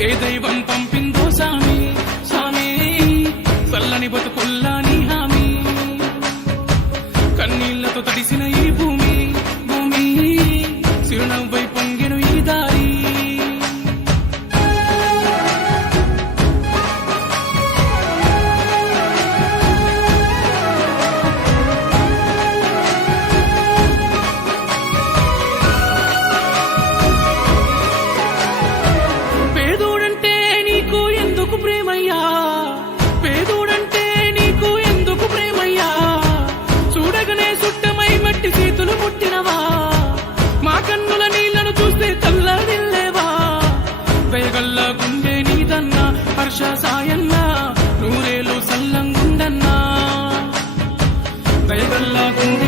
ఏ దైవం పంపిందో సామి సామి చల్లని బతుకుల్లా నీ హామీ కన్నీళ్లతో తడిసిన ఈ భూమి భూమి చిరునవ్వై పొంగెను ఈ దారి పేదోడంటే నీకు ఎందుకు ప్రేమయ్యా పేదోడంటే నీకు ఎందుకు ప్రేమయ్యా చూడగనే సుట్టమై మట్టి చేతులు ముట్టినవా మా కన్నుల నీళ్లను చూస్తే చల్లడిల్లేవా దయగల్లా గుండె నీదన్నా హర్ష సాయన్నా నూరేలు సల్లంగుండన్నా దయగల్లా గుండె